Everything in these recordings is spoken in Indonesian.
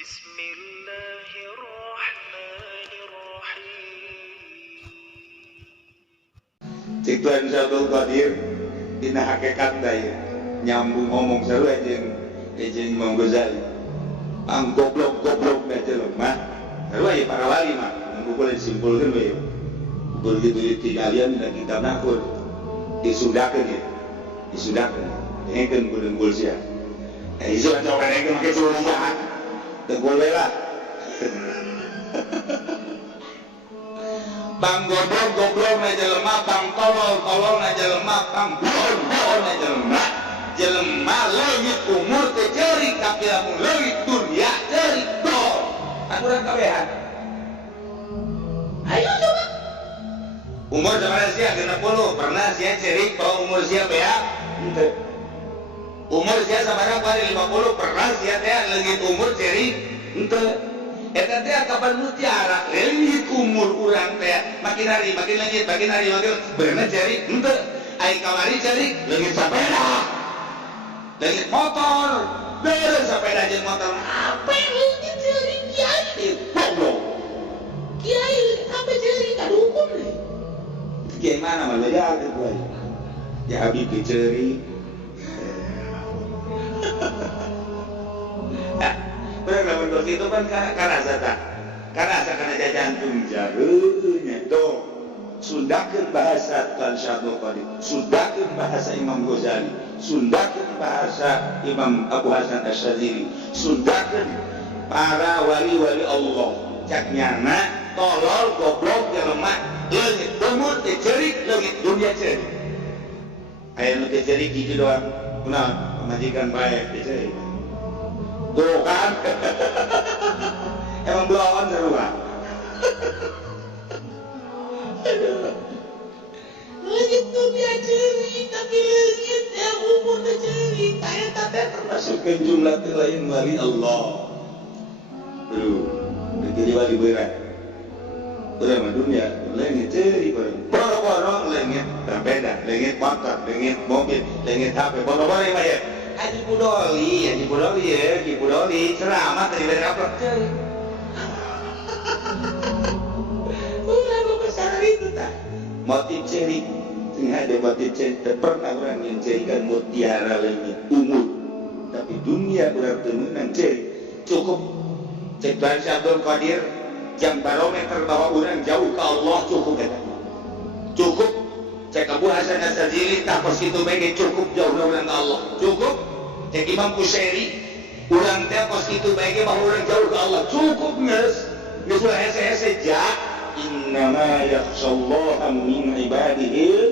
Bismillahirrahmanirrahim. Cik Tuan Syabdul Qadir dina hakikat daya nyambung ngomong sarua jeung Imam Ghazali. Ang goblok-goblok na jelema sarua ieu para wali mah nu boleh disimpulkeun we. Begitu tingalian dina kitab nakur disudakeun ya. Disudakeun. Engkeun kudu sia. Isu kan coba engkeun make suruhan. Teu boleh lah. Bang goblok na jelema, bang tolol na jelema, bang bohong na jelema. Jelema leungit umur teh ceurik tapi lamun leungit dunia ceurik tol. Kan urang kabehan. Ayo coba. Umur sabaraha sia 60, pernah sia ceurik bahwa umur sia bea? Henteu. Umur sia sabaraha bari 50, pernah sia teh leungit umur ceurik? Henteu. Eta teh kapan mutiara leungit umur urang teh makin hari makin leungit beurna ceurik henteu ai kamari ceurik leungit sapeda leungit motor beureuh sapeda jeung motor apa leungit ceurik kiai goblok kiai apa ceurik kadukun deui kiai mana mah ya kiai ya habib ceurik bener lamun bos itu kan karasa tak karasa kana jajantung jareunya dong sundakeun bahasa Tuan Syabdul Qadir sundakeun bahasa Imam Ghazali sundakeun bahasa Imam Abu Hasan Asyadzili sundakeun para wali-wali Allah cak nyana tolol goblok jelema leungit umur teh ceurik leungit dunia ceurik aya nu teh ceurik kitu doang kunaon pamajikan bae teh ceurik tuh kan emang belum sarua leungit dunia ceurik tapi leungit yang umur teh ceurik eta teh termasuk ke jumlah teh lain wali Allah jadi wali berat urang mah dunia leungit ceurik boro-boro leungit sepeda leungit motor leungit mobil leungit HP boro-boro mah ya Haji Budoli ceramah tadi berapa ceurik. Ulah besar itu tah. Motif ceurik, teu ada motif ceurik, teu pernah urang yang cerikan mutiara leungit umur. Tapi dunia urang teu meunang ceurik. Cukup cek Tuan Syabdul Qadir jam barometer bahwa urang jauh ke Allah cukup eta. Cukup cek Abu Hasan Asyadzili tak pos kitu bae cukup jauh urang ke Allah. Cukup cek Imam Kushairi urang teh pos kitu bae ge bahwa urang jauh ke Allah cukup geus ulah hese-hese ja innama yakhshallaha min ibadihi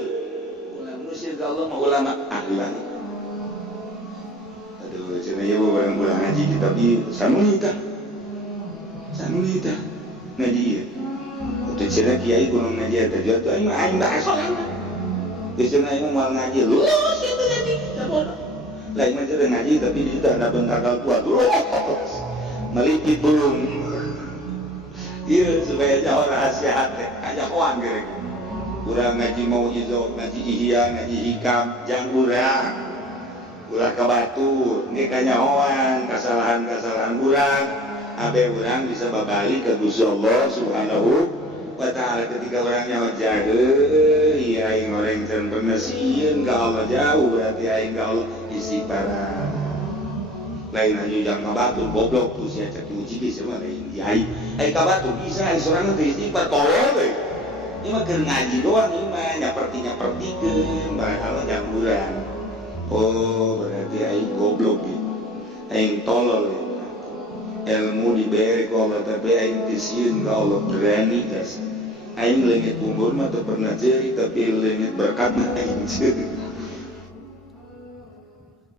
ulama sir ka Allah mah ulama ahlan aduh cenah ieu barang ulah ngaji kitab ieu sanunita ngaji ieu atuh cenah kiai kudu ngaji eta tuh aing bahas geus cenah aing moal ngaji lu kitu ngaji sabodo lain macam ngaji tapi di situ ada bentakal kuat melipit burung iya supaya jauh rahasia hati aja koan kira kurang ngaji mau izo ngaji ihya ngaji hikam jang urang ulah kabatur ini kanyahoan kesalahan urang abe urang bisa babali ke Gusti Allah Subhanahu wa ta'ala ketika orangnya jaga iya aing orang can bener sieun ka Allah jauh berarti aing ka Allah istighfar lain aja yang kabatur goblok tuh sia cek uji bisa mah lain kiai ai kabatur bisa ai sorangan teh istighfar tolol we ieu mah keur ngaji doang ieu mah nyapertikeun bae Allah jamburan oh berarti aing goblok gitu aing tolol ya ilmu diberi ku Allah tapi aing tisieun ka Allah berani guys aing leungit umur mah teu pernah ceurik tapi leungit berkat mah aing ceurik